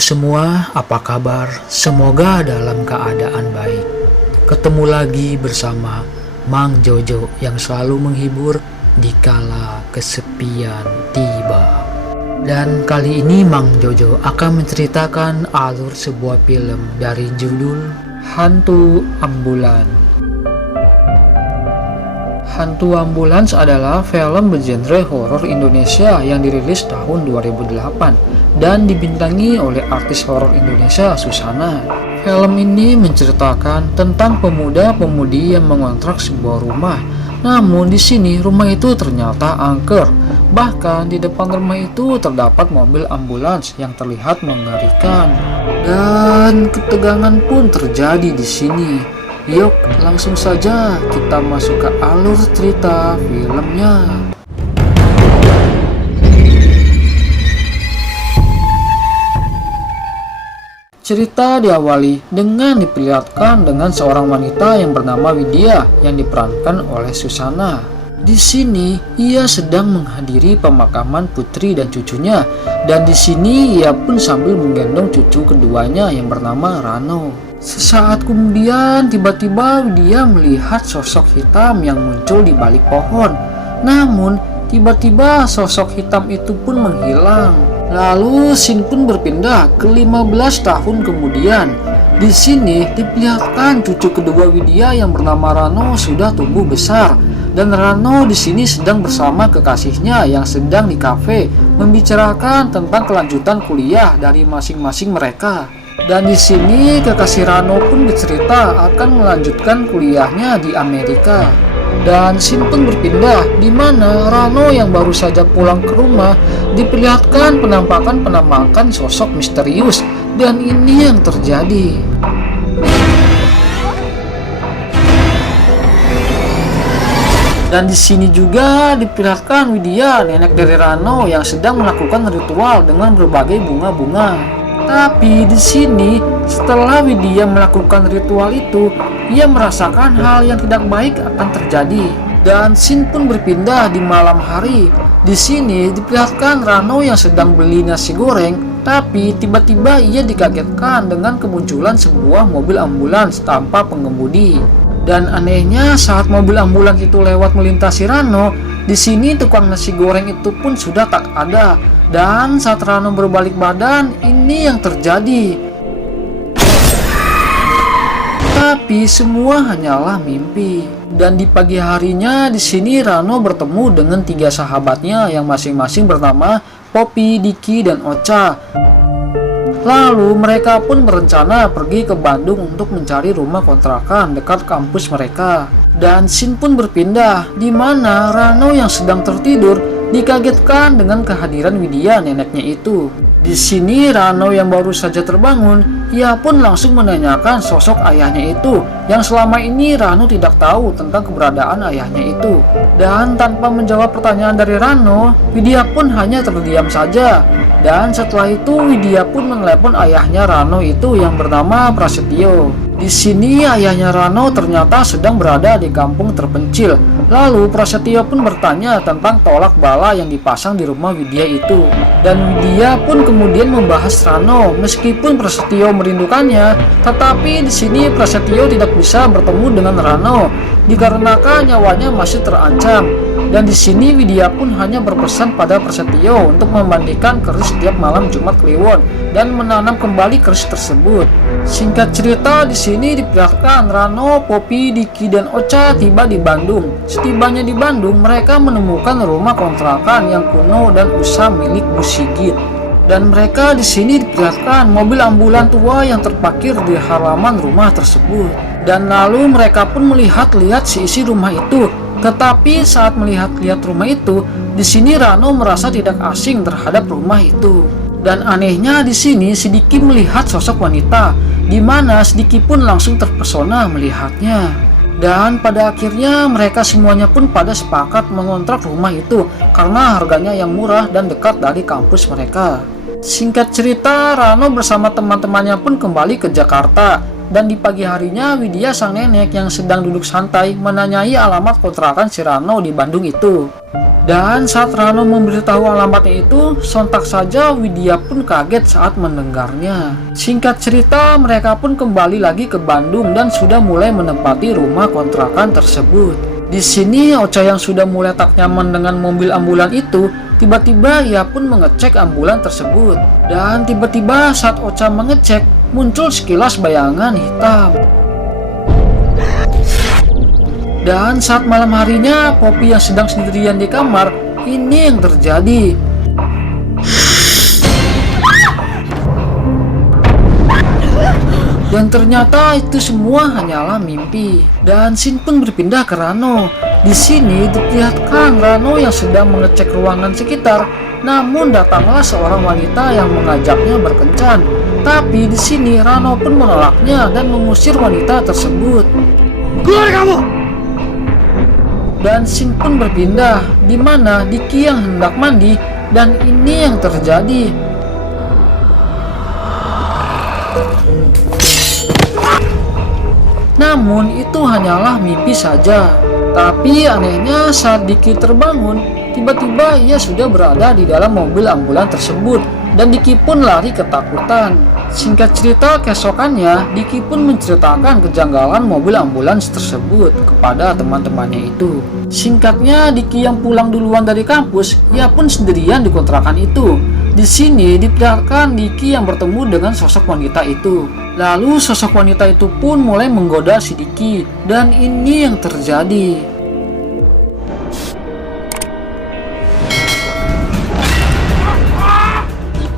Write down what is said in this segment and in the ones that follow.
semua, apa kabar? Semoga dalam keadaan baik. Ketemu lagi bersama Mang Jojo yang selalu menghibur di kala kesepian tiba. Dan kali ini Mang Jojo akan menceritakan alur sebuah film dari judul Hantu Ambulan. Hantu Ambulans adalah film bergenre horor Indonesia yang dirilis tahun 2008 dan dibintangi oleh artis horor Indonesia Susana. Film ini menceritakan tentang pemuda-pemudi yang mengontrak sebuah rumah. Namun di sini rumah itu ternyata angker. Bahkan di depan rumah itu terdapat mobil ambulans yang terlihat mengerikan. Dan ketegangan pun terjadi di sini. Yuk, langsung saja kita masuk ke alur cerita filmnya. Cerita diawali dengan diperlihatkan dengan seorang wanita yang bernama Widya yang diperankan oleh Susana. Di sini ia sedang menghadiri pemakaman putri dan cucunya, dan di sini ia pun sambil menggendong cucu keduanya yang bernama Rano. Sesaat kemudian tiba-tiba dia melihat sosok hitam yang muncul di balik pohon. Namun tiba-tiba sosok hitam itu pun menghilang. Lalu scene pun berpindah ke 15 tahun kemudian. Di sini diperlihatkan cucu kedua Widya yang bernama Rano sudah tumbuh besar, dan Rano di sini sedang bersama kekasihnya yang sedang di kafe membicarakan tentang kelanjutan kuliah dari masing-masing mereka. Dan di sini kekasih Rano pun bercerita akan melanjutkan kuliahnya di Amerika. Dan scene pun berpindah di mana Rano yang baru saja pulang ke rumah diperlihatkan penampakan sosok misterius, dan ini yang terjadi. Dan di sini juga diperlihatkan Widya, nenek dari Rano, yang sedang melakukan ritual dengan berbagai bunga-bunga. Tapi di sini setelah Widya melakukan ritual itu, ia merasakan hal yang tidak baik akan terjadi. Dan scene pun berpindah di malam hari. Di sini diperlihatkan Rano yang sedang beli nasi goreng, tapi tiba-tiba ia dikagetkan dengan kemunculan sebuah mobil ambulans tanpa pengemudi. Dan anehnya saat mobil ambulans itu lewat melintasi Rano, di sini tukang nasi goreng itu pun sudah tak ada. Dan saat Rano berbalik badan, ini yang terjadi. Tapi semua hanyalah mimpi. Dan di pagi harinya di sini Rano bertemu dengan 3 sahabatnya yang masing-masing bernama Poppy, Diki, dan Ocha. Lalu mereka pun berencana pergi ke Bandung untuk mencari rumah kontrakan dekat kampus mereka. Dan scene pun berpindah di mana Rano yang sedang tertidur dikagetkan dengan kehadiran Widya, neneknya itu. Di sini Rano yang baru saja terbangun, ia pun langsung menanyakan sosok ayahnya itu, yang selama ini Rano tidak tahu tentang keberadaan ayahnya itu. Dan tanpa menjawab pertanyaan dari Rano, Widya pun hanya terdiam saja. Dan setelah itu Widya pun menelepon ayahnya Rano itu yang bernama Prasetyo. Di sini ayahnya Rano ternyata sedang berada di kampung terpencil. Lalu Prasetyo pun bertanya tentang tolak bala yang dipasang di rumah Widya itu. Dan Widya pun kemudian membahas Rano. Meskipun Prasetyo merindukannya, tetapi di sini Prasetyo tidak bisa bertemu dengan Rano dikarenakan nyawanya masih terancam. Dan di sini Widya pun hanya berpesan pada Prasetyo untuk memandikan keris setiap malam Jumat Kliwon dan menanam kembali keris tersebut. Singkat cerita, di sini diperlihatkan Rano, Poppy, Diki, dan Ocha tiba di Bandung. Setibanya di Bandung, mereka menemukan rumah kontrakan yang kuno dan usah milik Bu Sigit. Dan mereka di sini diperlihatkan mobil ambulan tua yang terparkir di halaman rumah tersebut. Dan lalu mereka pun melihat-lihat si isi rumah itu. Tetapi saat melihat-lihat rumah itu, di sini Rano merasa tidak asing terhadap rumah itu. Dan anehnya di sini si Diki melihat sosok wanita, di mana si Diki pun langsung terpesona melihatnya. Dan pada akhirnya mereka semuanya pun pada sepakat mengontrak rumah itu karena harganya yang murah dan dekat dari kampus mereka. Singkat cerita, Rano bersama teman-temannya pun kembali ke Jakarta. Dan di pagi harinya Widya sang nenek yang sedang duduk santai menanyai alamat kontrakan si Rano di Bandung itu. Dan saat Rano memberitahu alamatnya itu, sontak saja Widya pun kaget saat mendengarnya. Singkat cerita, mereka pun kembali lagi ke Bandung dan sudah mulai menempati rumah kontrakan tersebut. Di sini Ocha yang sudah mulai tak nyaman dengan mobil ambulan itu, tiba-tiba ia pun mengecek ambulan tersebut. Dan tiba-tiba saat Ocha mengecek, muncul sekilas bayangan hitam. Dan saat malam harinya, Poppy yang sedang sendirian di kamar, ini yang terjadi. Dan ternyata itu semua hanyalah mimpi. Dan scene pun berpindah ke Rano. Di sini diperlihatkan Rano yang sedang mengecek ruangan sekitar. Namun datanglah seorang wanita yang mengajaknya berkencan. Tapi di sini Rano pun menolaknya dan mengusir wanita tersebut. Keluar kamu! Dan scene pun berpindah, di mana Diki yang hendak mandi, dan ini yang terjadi. Namun itu hanyalah mimpi saja. Tapi anehnya saat Diki terbangun, tiba-tiba ia sudah berada di dalam mobil ambulan tersebut, dan Diki pun lari ketakutan. Singkat cerita, keesokannya Diki pun menceritakan kejanggalan mobil ambulans tersebut kepada teman-temannya itu. Singkatnya, Diki yang pulang duluan dari kampus, ia pun sendirian di kontrakan itu. Di sini diperlihatkan Diki yang bertemu dengan sosok wanita itu. Lalu sosok wanita itu pun mulai menggoda si Diki, dan ini yang terjadi.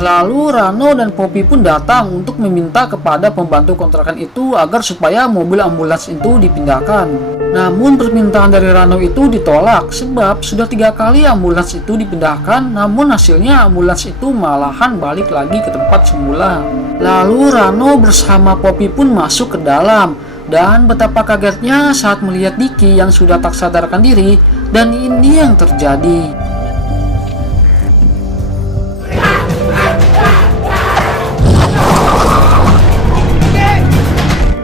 Lalu Rano dan Poppy pun datang untuk meminta kepada pembantu kontrakan itu agar supaya mobil ambulans itu dipindahkan. Namun permintaan dari Rano itu ditolak sebab sudah 3 kali ambulans itu dipindahkan, namun hasilnya ambulans itu malahan balik lagi ke tempat semula. Lalu Rano bersama Poppy pun masuk ke dalam, dan betapa kagetnya saat melihat Diki yang sudah tak sadarkan diri, dan ini yang terjadi.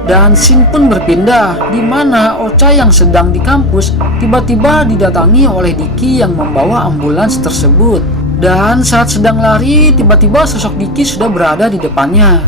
Dan scene pun berpindah, di mana Ocha yang sedang di kampus tiba-tiba didatangi oleh Diki yang membawa ambulans tersebut. Dan saat sedang lari, tiba-tiba sosok Diki sudah berada di depannya.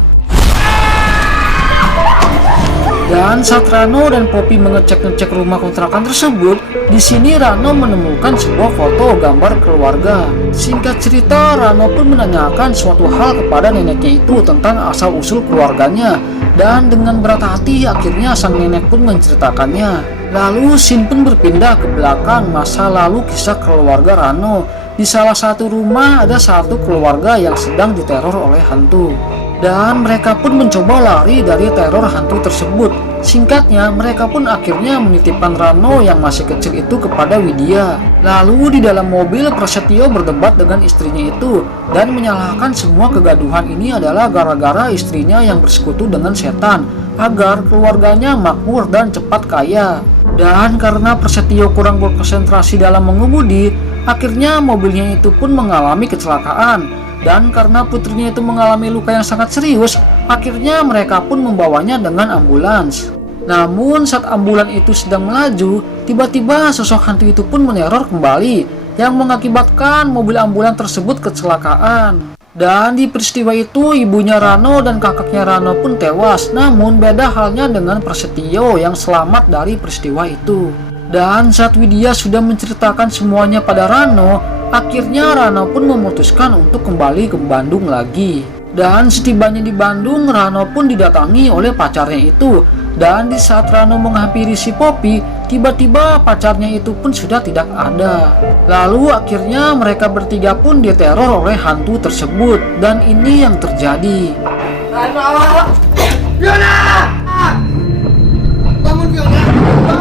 Dan saat Rano dan Poppy mengecek-ngecek rumah kontrakan tersebut, di sini Rano menemukan sebuah foto gambar keluarga. Singkat cerita, Rano pun menanyakan suatu hal kepada neneknya itu tentang asal-usul keluarganya. Dan dengan berat hati, akhirnya sang nenek pun menceritakannya. Lalu scene pun berpindah ke belakang masa lalu kisah keluarga Rano. Di salah satu rumah ada satu keluarga yang sedang diteror oleh hantu. Dan mereka pun mencoba lari dari teror hantu tersebut. Singkatnya, mereka pun akhirnya menitipkan Rano yang masih kecil itu kepada Widya. Lalu di dalam mobil, Prasetyo berdebat dengan istrinya itu dan menyalahkan semua kegaduhan ini adalah gara-gara istrinya yang bersekutu dengan setan agar keluarganya makmur dan cepat kaya. Dan karena Prasetyo kurang berkonsentrasi dalam mengemudi, akhirnya mobilnya itu pun mengalami kecelakaan. Dan karena putrinya itu mengalami luka yang sangat serius, akhirnya mereka pun membawanya dengan ambulans. Namun saat ambulans itu sedang melaju, tiba-tiba sosok hantu itu pun meneror kembali, yang mengakibatkan mobil ambulans tersebut kecelakaan. Dan di peristiwa itu, ibunya Rano dan kakaknya Rano pun tewas. Namun beda halnya dengan Prasetyo yang selamat dari peristiwa itu. Dan saat Widya sudah menceritakan semuanya pada Rano, akhirnya Rano pun memutuskan untuk kembali ke Bandung lagi. Dan setibanya di Bandung, Rano pun didatangi oleh pacarnya itu. Dan di saat Rano menghampiri si Poppy, tiba-tiba pacarnya itu pun sudah tidak ada. Lalu akhirnya mereka bertiga pun diteror oleh hantu tersebut. Dan ini yang terjadi.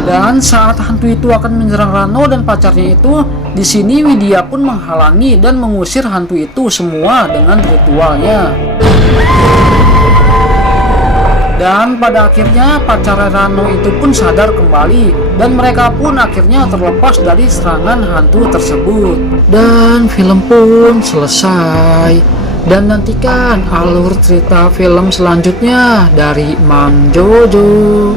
Dan saat hantu itu akan menyerang Rano dan pacarnya itu, di sini Widya pun menghalangi dan mengusir hantu itu semua dengan ritualnya. Dan pada akhirnya pacar Rano itu pun sadar kembali dan mereka pun akhirnya terlepas dari serangan hantu tersebut. Dan film pun selesai. Dan nantikan alur cerita film selanjutnya dari Mang Jojo.